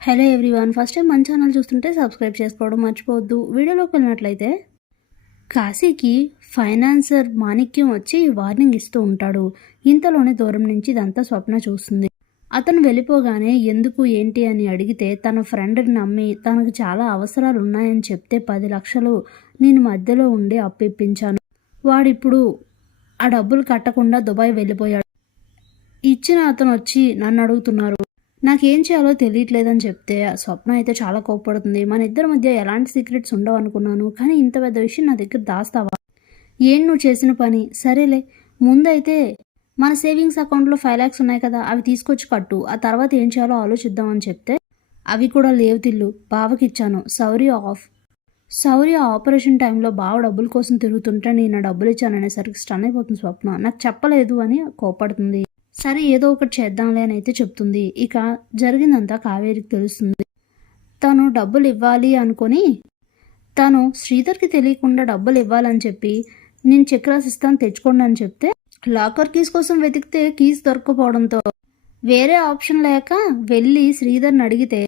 Hello everyone. First time మన channel చూస్తుంటే subscribe చేసుకోవడం మర్చిపోవద్దు. వీడియోలోకి వెళ్ళినట్లయితే కాశీకి ఫైనాన్సర్ మాణిక్యం వచ్చి వార్నింగ్ ఇస్తూ ఉంటాడు. ఇంతలోనే దూరం నుంచి ఇదంతా స్వప్న చూస్తుంది. అతను వెళ్ళిపోగానే ఎందుకు ఏంటి అని అడిగితే తన ఫ్రెండ్ని నమ్మి తనకు చాలా అవసరాలు ఉన్నాయని చెప్తే పది లక్షలు నేను మధ్యలో ఉండి అప్పిప్పించాను. వాడిప్పుడు ఆ డబ్బులు కట్టకుండా దుబాయ్ వెళ్ళిపోయాడు. ఇచ్చిన అతను వచ్చి నన్ను అడుగుతున్నారు. నాకేం చేయాలో తెలియట్లేదని చెప్తే ఆ స్వప్న అయితే చాలా కోప్పడుతుంది. మన ఇద్దరి మధ్య ఎలాంటి సీక్రెట్స్ ఉండవు అనుకున్నాను. కానీ ఇంత పెద్ద విషయం నా దగ్గర దాస్తావా? ఏం నువ్వు చేసిన పని? సరేలే. ముందైతే మన సేవింగ్స్ అకౌంట్లో ఫైవ్ ల్యాక్స్ ఉన్నాయి కదా అవి తీసుకొచ్చి కట్టు. ఆ తర్వాత ఏం చేయాలో ఆలోచిద్దామని చెప్తే అవి కూడా లేవు తిల్లు. బావకి ఇచ్చాను ఆఫ్. సౌర్య ఆపరేషన్ టైంలో బావ డబ్బుల కోసం తిరుగుతుంటే నేను డబ్బులు ఇచ్చాననేసరికి స్టన్ అయిపోతుంది స్వప్న. నాకు చెప్పలేదు అని కోపడుతుంది. సరే ఏదో ఒకటి చేద్దాంలే అని అయితే చెప్తుంది. ఇక జరిగిందంతా కావేరికి తెలుస్తుంది. తను డబ్బులు ఇవ్వాలి అనుకొని తను శ్రీధర్కి తెలియకుండా డబ్బులు ఇవ్వాలని చెప్పి నేను చెక్ రాసిస్తాను తెచ్చుకోండి అని చెప్తే లాకర్ కీస్ కోసం వెతికితే కీస్ దొరకపోవడంతో వేరే ఆప్షన్ లేక వెళ్ళి శ్రీధర్ని అడిగితే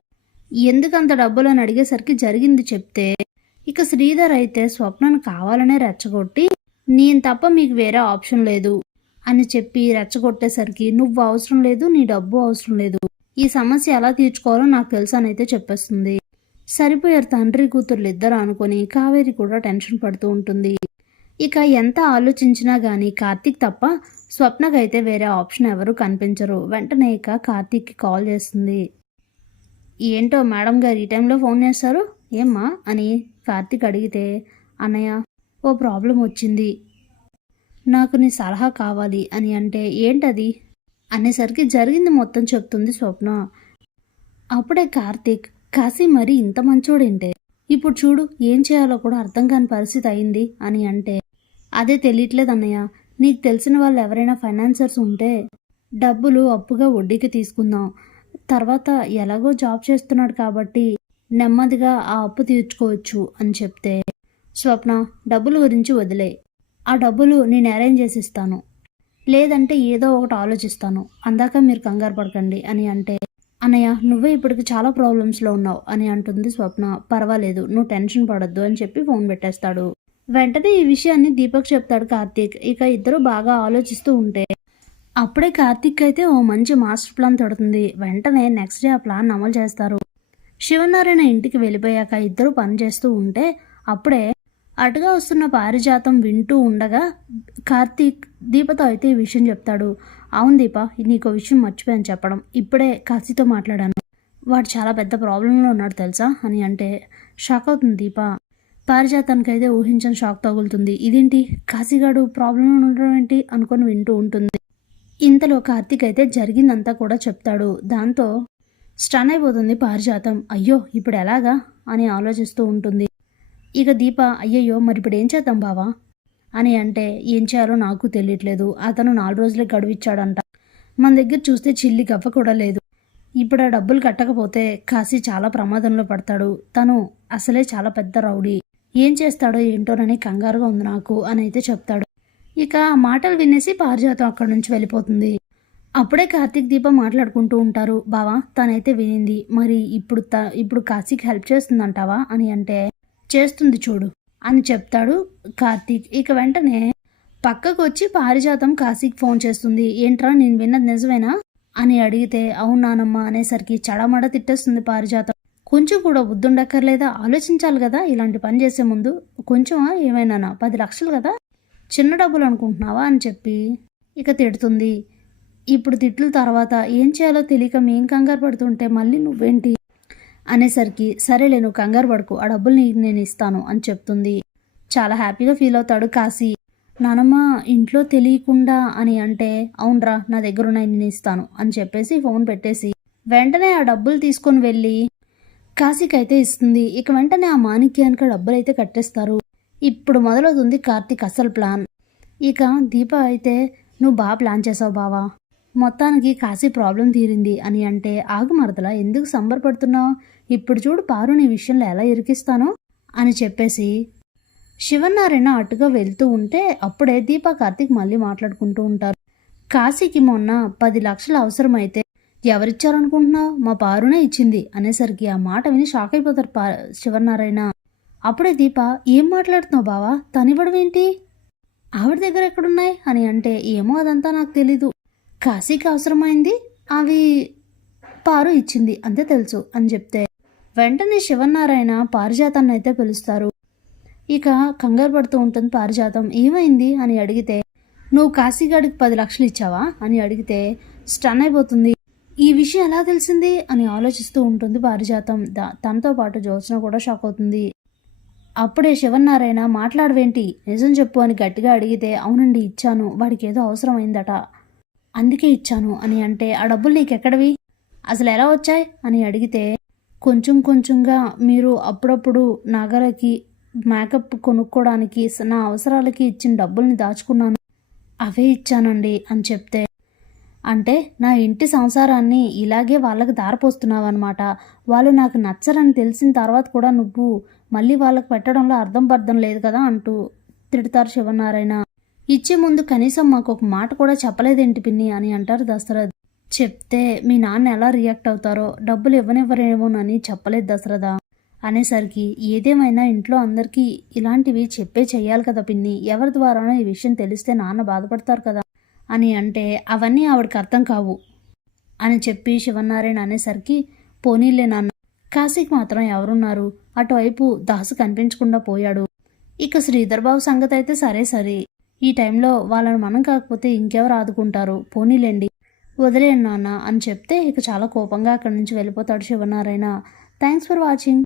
ఎందుకంత డబ్బులు అని అడిగేసరికి జరిగింది చెప్తే ఇక శ్రీధర్ అయితే స్వప్నను కావాలనే రెచ్చగొట్టి నేను తప్ప మీకు వేరే ఆప్షన్ లేదు. అని చెప్పి రెచ్చగొట్టేసరికి నువ్వు అవసరం లేదు నీ డబ్బు అవసరం లేదు. ఈ సమస్య ఎలా తీర్చుకోవాలో నాకు తెలుసు అని అయితే చెప్పేస్తుంది. సరిపోయారు తండ్రి కూతుర్లు ఇద్దరు అనుకుని కావేరి కూడా టెన్షన్ పడుతూ ఉంటుంది. ఇక ఎంత ఆలోచించినా గానీ కార్తీక్ తప్ప స్వప్నకైతే వేరే ఆప్షన్ ఎవరు కనిపించరు. వెంటనే ఇక కార్తీక్కి కాల్ చేస్తుంది. ఏంటో మేడం గారు ఈ టైంలో ఫోన్ చేస్తారు? ఏమ్మా? అని కార్తీక్ అడిగితే అన్నయ్య ఓ ప్రాబ్లం వచ్చింది. నాకు నీ సలహా కావాలి అని అంటే ఏంటది? అనేసరికి జరిగింది మొత్తం చెప్తుంది స్వప్న. అప్పుడే కార్తీక్ కాశీ మరి ఇంత మంచోడేంటే? ఇప్పుడు చూడు ఏం చేయాలో కూడా అర్థం కాని పరిస్థితి అయింది అని అంటే అదే తెలియట్లేదు అన్నయ్య నీకు తెలిసిన వాళ్ళు ఎవరైనా ఫైనాన్సర్స్ ఉంటే డబ్బులు అప్పుగా వడ్డీకి తీసుకుందాం. తర్వాత ఎలాగో జాబ్ చేస్తున్నాడు కాబట్టి నెమ్మదిగా ఆ అప్పు తీర్చుకోవచ్చు అని చెప్తే స్వప్న డబ్బుల గురించి వదిలే. ఆ డబ్బులు నేను అరేంజ్ చేసి ఇస్తాను లేదంటే ఏదో ఒకటి ఆలోచిస్తాను. అందాక మీరు కంగారు పడకండి అని అంటే అన్నయ్య నువ్వే ఇప్పటికి చాలా ప్రాబ్లమ్స్లో ఉన్నావు అని అంటుంది స్వప్న. పర్వాలేదు నువ్వు టెన్షన్ పడద్దు అని చెప్పి ఫోన్ పెట్టేస్తాడు. వెంటనే ఈ విషయాన్ని దీపక్ చెప్తాడు కార్తీక్. ఇక ఇద్దరు బాగా ఆలోచిస్తూ ఉంటే అప్పుడే కార్తీక్ అయితే ఓ మంచి మాస్టర్ ప్లాన్ తడుతుంది. వెంటనే నెక్స్ట్ డే ఆ ప్లాన్ అమలు చేస్తారు. శివనారాయణ ఇంటికి వెళ్ళిపోయాక ఇద్దరు పని చేస్తూ ఉంటే అప్పుడే అటుగా వస్తున్న పారిజాతం వింటూ ఉండగా కార్తీక్ దీపతో అయితే ఈ విషయం చెప్తాడు. అవును దీప నీకు విషయం మర్చిపోయాను చెప్పడం. ఇప్పుడే కాశీతో మాట్లాడాను. వాడు చాలా పెద్ద ప్రాబ్లంలో ఉన్నాడు తెలుసా? అని అంటే షాక్ అవుతుంది దీప. పారిజాతానికైతే ఊహించని షాక్ తగులుతుంది. ఇదేంటి? కాశీగాడు ప్రాబ్లంలో ఉండడం ఏంటి? అనుకొని వింటూ ఉంటుంది. ఇంతలో కార్తీక్ అయితే జరిగిందంతా కూడా చెప్తాడు. దాంతో స్టన్ అయిపోతుంది పారిజాతం. అయ్యో ఇప్పుడు ఎలాగా? అని ఆలోచిస్తూ ఉంటుంది. ఇక దీప అయ్యయ్యో మరి ఇప్పుడు ఏం చేద్దాం బావా? అని అంటే ఏం చేయాలో నాకు తెలియట్లేదు. అతను నాలుగు రోజులే గడువిచ్చాడంట. మన దగ్గర చూస్తే చిల్లి గవ్వ కూడా లేదు. ఇప్పుడు ఆ డబ్బులు కట్టకపోతే కాశీ చాలా ప్రమాదంలో పడతాడు. తను అసలే చాలా పెద్ద రౌడీ. ఏం చేస్తాడో ఏంటోనని కంగారుగా ఉంది నాకు అని అయితే చెప్తాడు. ఇక ఆ మాటలు వినేసి పారిజాతం అక్కడి నుంచి వెళ్ళిపోతుంది. అప్పుడే కార్తీక్ దీప మాట్లాడుకుంటూ ఉంటారు. బావా తనైతే వినింది. మరి ఇప్పుడు త ఇప్పుడు కాశీకి హెల్ప్ చేస్తుందంటావా? అని అంటే చేస్తుంది చూడు అని చెప్తాడు కార్తీక్. ఇక వెంటనే పక్కకు వచ్చి పారిజాతం కాశీకి ఫోన్ చేస్తుంది. ఏంట్రా నేను విన్నది నిజమేనా? అని అడిగితే అవునానమ్మా అనేసరికి చడమడ తిట్టేస్తుంది పారిజాతం. కొంచెం కూడా బుద్ధుండక్కర్లేదా? ఆలోచించాలి కదా ఇలాంటి పని చేసే ముందు. కొంచెమా ఏమైనానా? పది లక్షలు కదా? చిన్న డబ్బులు అనుకుంటున్నావా? అని చెప్పి ఇక తిడుతుంది. ఇప్పుడు తిట్ల తర్వాత ఏం చేయాలో తెలియక మేం కంగారు పడుతుంటే మళ్ళీ నువ్వేంటి? అనేసరికి సరేలే నువ్వు కంగారు పడుకు ఆ డబ్బులు నీకు నేను ఇస్తాను అని చెప్తుంది. చాలా హ్యాపీగా ఫీల్ అవుతాడు కాశీ. నానమ్మ ఇంట్లో తెలియకుండా అని అంటే అవునరా నా దగ్గర ఉన్నాయి నేను ఇస్తాను అని చెప్పేసి ఫోన్ పెట్టేసి వెంటనే ఆ డబ్బులు తీసుకొని వెళ్ళి కాశీకి అయితే ఇస్తుంది. ఇక వెంటనే ఆ మాణిక్యానికి డబ్బులు అయితే కట్టేస్తారు. ఇప్పుడు మొదలవుతుంది కార్తీక్ అసలు ప్లాన్. ఇక దీప అయితే నువ్వు బాగా ప్లాన్ చేసావు బావా. మొత్తానికి కాశీ ప్రాబ్లం తీరింది అని అంటే ఆగు మరదలా ఎందుకు సంబరపడుతున్నావు? ఇప్పుడు చూడు పారు నీ విషయంలో ఎలా ఇరికిస్తానో అని చెప్పేసి శివనారాయణ అటుగా వెళ్తూ ఉంటే అప్పుడే దీపా కార్తీక్ మళ్ళీ మాట్లాడుకుంటూ ఉంటారు. కాశీకి మొన్న పది లక్షలు అవసరమైతే ఎవరిచ్చారనుకుంటున్నావు? మా పారునే ఇచ్చింది అనేసరికి ఆ మాట విని షాక్ అయిపోతారు పా శివనారాయణ. అప్పుడే దీప ఏం మాట్లాడుతున్నావు బావా? తనివ్వడం ఏంటి ఆవిడ దగ్గర ఎక్కడున్నాయి? అని అంటే ఏమో అదంతా నాకు తెలీదు. కాశీకి అవసరమైంది అవి పారు ఇచ్చింది అంతే తెలుసు అని చెప్తే వెంటనే శివనారాయణ పారిజాతాన్ని అయితే పిలుస్తారు. ఇక కంగారు పడుతూ ఉంటుంది పారిజాతం. ఏమైంది? అని అడిగితే నువ్వు కాశీగాడికి పది లక్షలు ఇచ్చావా? అని అడిగితే స్టన్ అయిపోతుంది. ఈ విషయం ఎలా తెలిసింది? అని ఆలోచిస్తూ ఉంటుంది పారిజాతం. తనతో పాటు జ్యోత్స్న కూడా షాక్ అవుతుంది. అప్పుడే శివనారాయణ మాట్లాడవేంటి? నిజం చెప్పు అని గట్టిగా అడిగితే అవునండి ఇచ్చాను. వాడికి ఏదో అవసరమైందట. అందుకే ఇచ్చాను అని అంటే ఆ డబ్బులు నీకెక్కడవి? అసలు ఎలా వచ్చాయి? అని అడిగితే కొంచెం కొంచెంగా మీరు అప్పుడప్పుడు నాగరకి మేకప్ కొనుక్కోవడానికి నా అవసరాలకి ఇచ్చిన డబ్బుల్ని దాచుకున్నాను. అవే ఇచ్చానండి అని చెప్తే. అంటే నా ఇంటి సంసారాన్ని ఇలాగే వాళ్ళకి దారపోస్తున్నావు అనమాట వాళ్ళు నాకు నచ్చరని తెలిసిన తర్వాత కూడా నువ్వు మళ్ళీ వాళ్ళకి పెట్టడంలో అర్థం పర్థం లేదు కదా అంటూ తిడతారు శివనారాయణ. ఇచ్చే ముందు కనీసం మాకు ఒక మాట కూడా చెప్పలేదేంటి పిన్ని అని అంటారు దశరథ్ చెప్తే మీ నాన్న ఎలా రియాక్ట్ అవుతారో డబ్బులు ఇవ్వనివ్వరేమోనని చెప్పలేదు దశరథ. అనేసరికి ఏదేమైనా ఇంట్లో అందరికీ ఇలాంటివి చెప్పే చెయ్యాలి కదా పిన్ని ఎవరి ద్వారానో ఈ విషయం తెలిస్తే నాన్న బాధపడతారు కదా అని అంటే అవన్నీ ఆవిడకి అర్థం కావు అని చెప్పి శివనారాయణ అనేసరికి పోనీలే నాన్న కాశీకి మాత్రం ఎవరున్నారు? అటువైపు దాసు కనిపించకుండా పోయాడు. ఇక శ్రీధర్బాబు సంగతి అయితే సరే సరే. ఈ టైంలో వాళ్ళని మనం కాకపోతే ఇంకెవరు ఆదుకుంటారు? పోనీలేండి. వదిలేను నాన్న అని చెప్తే ఇక చాలా కోపంగా అక్కడి నుంచి వెళ్ళిపోతాడు శివనారాయణ. Thanks for watching